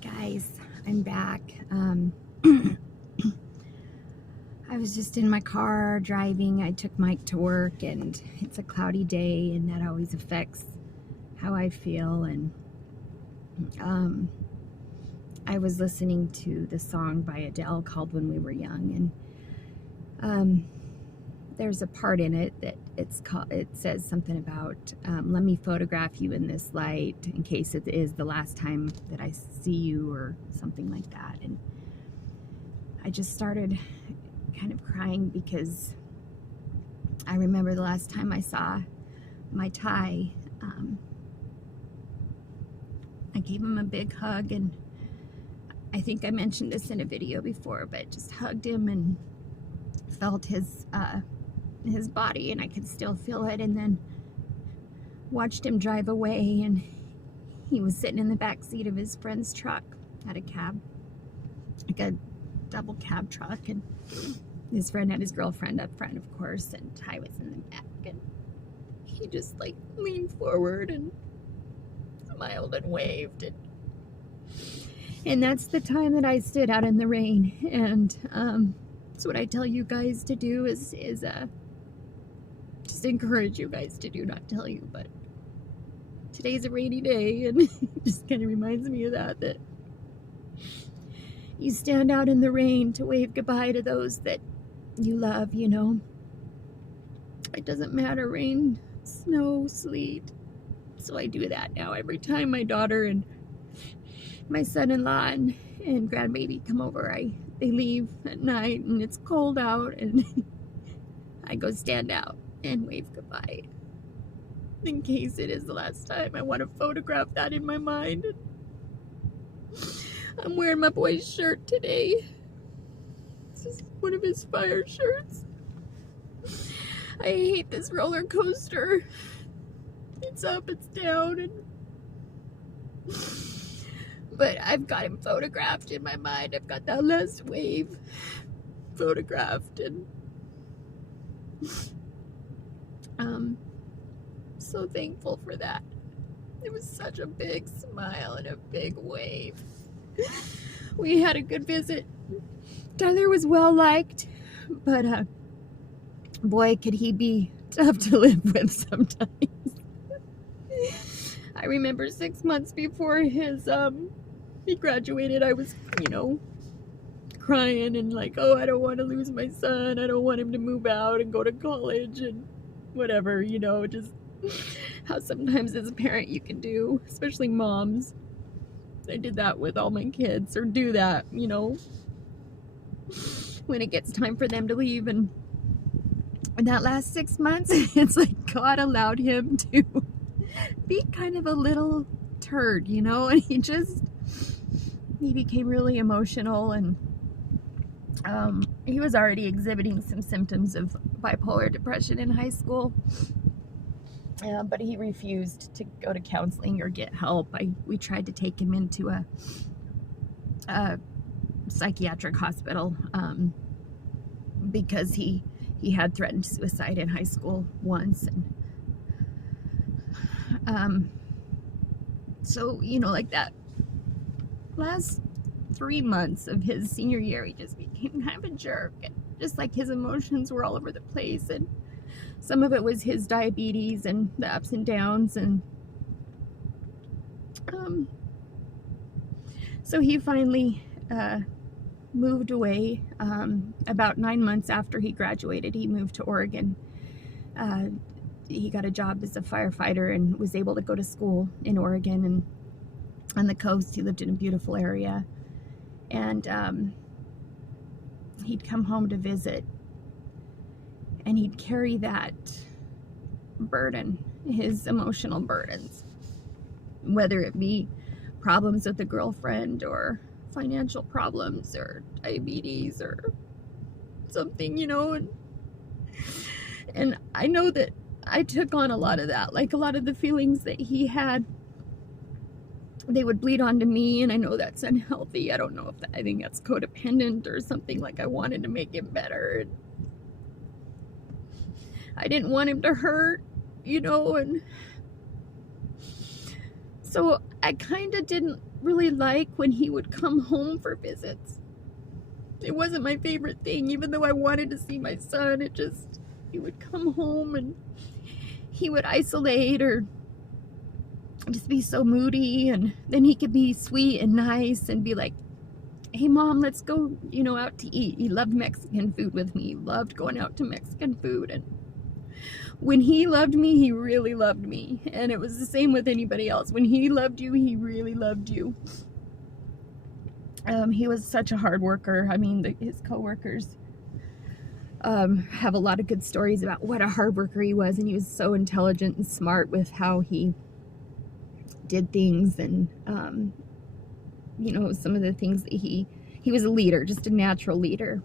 Guys, I'm back. I was just in my car driving. I took Mike to work, and it's a cloudy day, and that always affects how I feel. And I was listening to the song by Adele called "When We Were Young," and there's a part in it that it says something about let me photograph you in this light in case it is the last time that I see you, or something like that. And I just started kind of crying because I remember the last time I saw my Ty. I gave him a big hug, and I think I mentioned this in a video before, but just hugged him and felt his body, and I could still feel it. And then watched him drive away, and he was sitting in the back seat of his friend's truck at a cab, like a double cab truck, and his friend had his girlfriend up front, of course, and Ty was in the back, and he just like leaned forward and smiled and waved, and that's the time that I stood out in the rain. And that's what I tell you guys to do is just encourage you guys to do, not tell you, but today's a rainy day, and it just kind of reminds me of that you stand out in the rain to wave goodbye to those that you love, you know. It doesn't matter, rain, snow, sleet. So I do that now every time my daughter and my son-in-law and grandbaby come over. They leave at night and it's cold out, and I go stand out and wave goodbye in case it is the last time. I want to photograph that in my mind. I'm wearing my boy's shirt today. This is one of his fire shirts. I hate this roller coaster. It's up, it's down, but I've got him photographed in my mind. I've got that last wave photographed, and so thankful for that. It was such a big smile and a big wave. We had a good visit. Tyler was well liked, but boy, could he be tough to live with sometimes. I remember 6 months before he graduated, I was, crying and like, oh, I don't want to lose my son. I don't want him to move out and go to college and whatever, just how sometimes as a parent you can do, especially moms. I did that with all my kids, or do that, when it gets time for them to leave. And in that last 6 months, it's like God allowed him to be kind of a little turd, and he became really emotional, and he was already exhibiting some symptoms of bipolar depression in high school, but he refused to go to counseling or get help. We tried to take him into a psychiatric hospital because he had threatened suicide in high school once, and so like that last 3 months of his senior year, he just became kind of a jerk, and just like his emotions were all over the place, and some of it was his diabetes and the ups and downs, and so he finally moved away. About 9 months after he graduated, he moved to Oregon. He got a job as a firefighter and was able to go to school in Oregon and on the coast. He lived in a beautiful area, and he'd come home to visit, and he'd carry that burden, his emotional burdens, whether it be problems with a girlfriend or financial problems or diabetes or something, and I know that I took on a lot of that, like a lot of the feelings that he had, they would bleed onto me, and I know that's unhealthy. I don't know if I think that's codependent or something, like I wanted to make him better. I didn't want him to hurt, and so I kind of didn't really like when he would come home for visits. It wasn't my favorite thing, even though I wanted to see my son. He would come home and he would isolate or just be so moody, and then he could be sweet and nice and be like, hey mom, let's go, out to eat. He loved Mexican food with me. He loved going out to Mexican food. And when he loved me, he really loved me. And it was the same with anybody else. When he loved you, he really loved you. He was such a hard worker. I mean, his coworkers have a lot of good stories about what a hard worker he was. And he was so intelligent and smart with how he did things. And, some of the things that he was a leader, just a natural leader.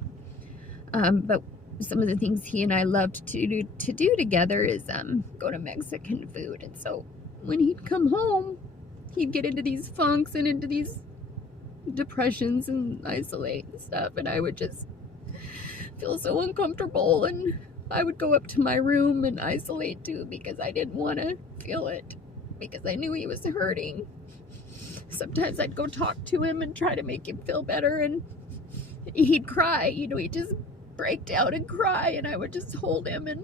But some of the things he and I loved to do together is go to Mexican food. And so when he'd come home, he'd get into these funks and into these depressions and isolate and stuff, and I would just feel so uncomfortable, and I would go up to my room and isolate too, because I didn't want to feel it, because I knew he was hurting. Sometimes I'd go talk to him and try to make him feel better, and he'd cry, he'd just break down and cry, and I would just hold him. And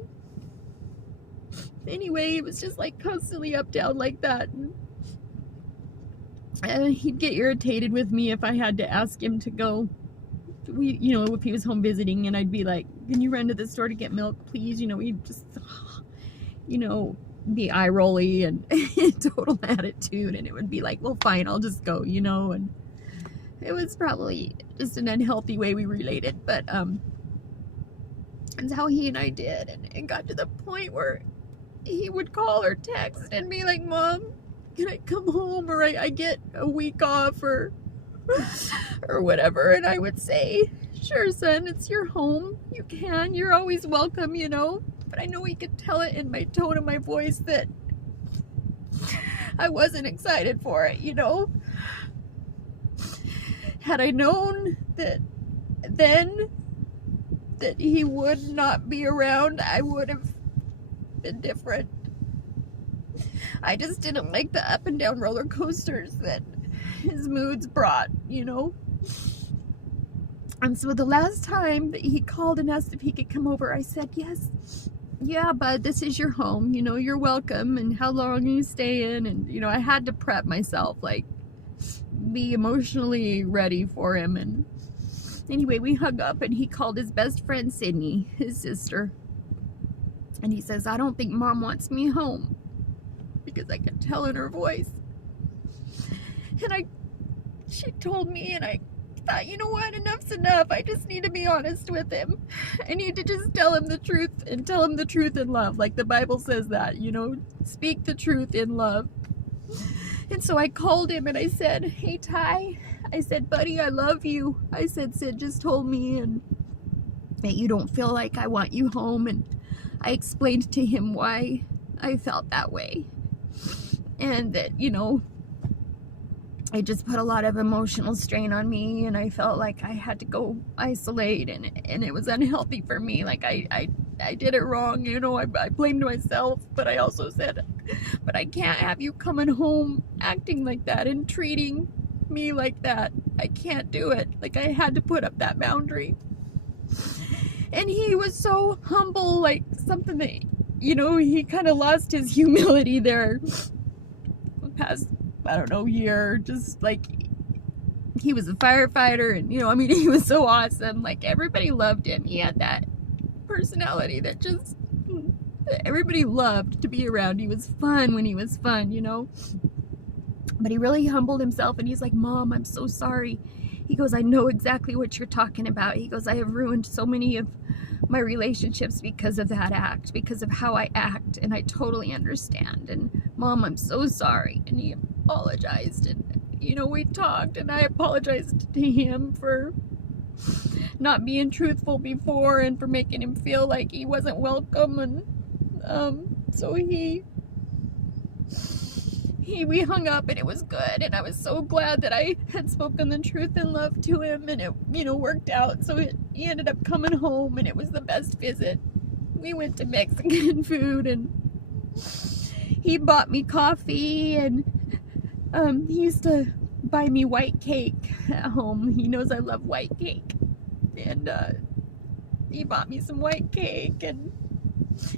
anyway, it was just like constantly up, down like that. And he'd get irritated with me if I had to ask him to go. If he was home visiting, and I'd be like, can you run to the store to get milk, please? He'd just, be eye-rolly and total attitude. And it would be like, well, fine, I'll just go, And it was probably just an unhealthy way we related. But that's how he and I did. And it got to the point where he would call or text and be like, Mom, can I come home, or I get a week off, or whatever. And I would say, sure, son, it's your home. You can. You're always welcome, But I know he could tell it in my tone of my voice that I wasn't excited for it, Had I known that then that he would not be around, I would have been different. I just didn't like the up and down roller coasters that his moods brought, And so the last time that he called and asked if he could come over, I said, yes, yeah, bud, this is your home, you're welcome, and how long are you staying? And, I had to prep myself, like, be emotionally ready for him. And anyway, we hung up, and he called his best friend, Sydney, his sister, and he says, I don't think Mom wants me home, because I could tell in her voice. And she told me, and I thought, you know what, enough's enough. I just need to be honest with him. I need to just tell him the truth, and tell him the truth in love, like the Bible says that, speak the truth in love. And so I called him and I said, hey, Ty, I said, buddy, I love you. I said, Sid just told me and that you don't feel like I want you home. And I explained to him why I felt that way. And that, it just put a lot of emotional strain on me, and I felt like I had to go isolate, and it was unhealthy for me. Like I did it wrong, I blamed myself, but I also said, but I can't have you coming home acting like that and treating me like that. I can't do it. Like, I had to put up that boundary. And he was so humble, like something that, he kind of lost his humility there the past, I don't know, year. Just like, he was a firefighter, and he was so awesome. Like, everybody loved him. He had that personality that just everybody loved to be around. He was fun when he was fun, but he really humbled himself, and he's like, Mom, I'm so sorry. He goes, I know exactly what you're talking about. He goes, I have ruined so many of my relationships because of that act, because of how I act, and I totally understand. And Mom, I'm so sorry. And he apologized, and we talked, and I apologized to him for not being truthful before, and for making him feel like he wasn't welcome. And so we hung up, and it was good, and I was so glad that I had spoken the truth in love to him, and it worked out. So he ended up coming home, and it was the best visit. We went to Mexican food, and he bought me coffee, and He used to buy me white cake at home. He knows I love white cake. And he bought me some white cake, and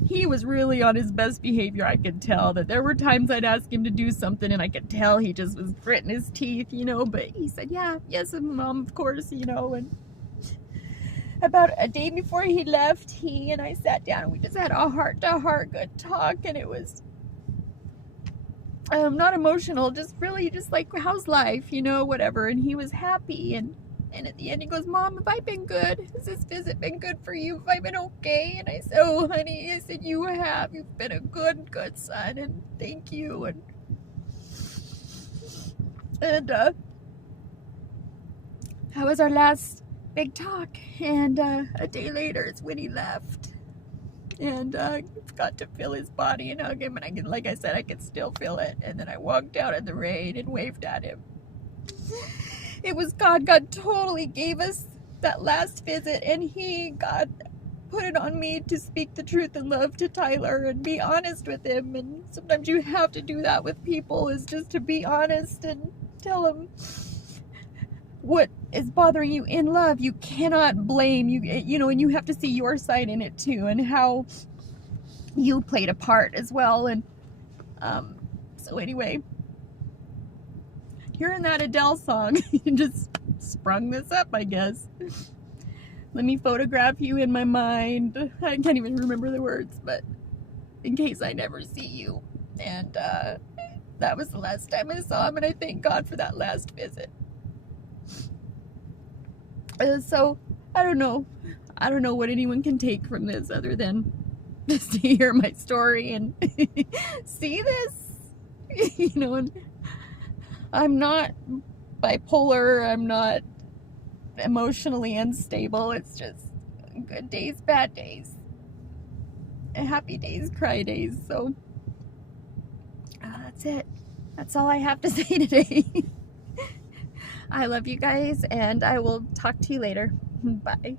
he was really on his best behavior. I could tell that there were times I'd ask him to do something and I could tell he just was gritting his teeth, you know, but he said, yeah, yes, Mom, of course, you know. And about a day before he left, he and I sat down and we just had a heart-to-heart good talk, and it was not emotional, just really just like, how's life, you know, whatever. And he was happy, and at the end he goes, Mom, have I been good? Has this visit been good for you? Have I been okay? And I said, oh, honey, I said, you have. You've been a good son, and thank you. And that was our last big talk. And a day later is when he left. And got to feel his body and hug him, and I could, like I said, I could still feel it. And then I walked out in the rain and waved at him. It was God. God totally gave us that last visit, and God put it on me to speak the truth in love to Tyler and be honest with him. And sometimes you have to do that with people, is just to be honest and tell them what is bothering you in love. You cannot blame, you know, and you have to see your side in it too, and how you played a part as well. And so anyway, hearing that Adele song just sprung this up, I guess. Let me photograph you in my mind. I can't even remember the words, but in case I never see you. And that was the last time I saw him, and I thank God for that last visit. So I don't know what anyone can take from this other than just to hear my story and see this, you know. And I'm not bipolar, I'm not emotionally unstable. It's just good days, bad days, happy days, cry days. So that's it. That's all I have to say today. I love you guys, and I will talk to you later. Bye.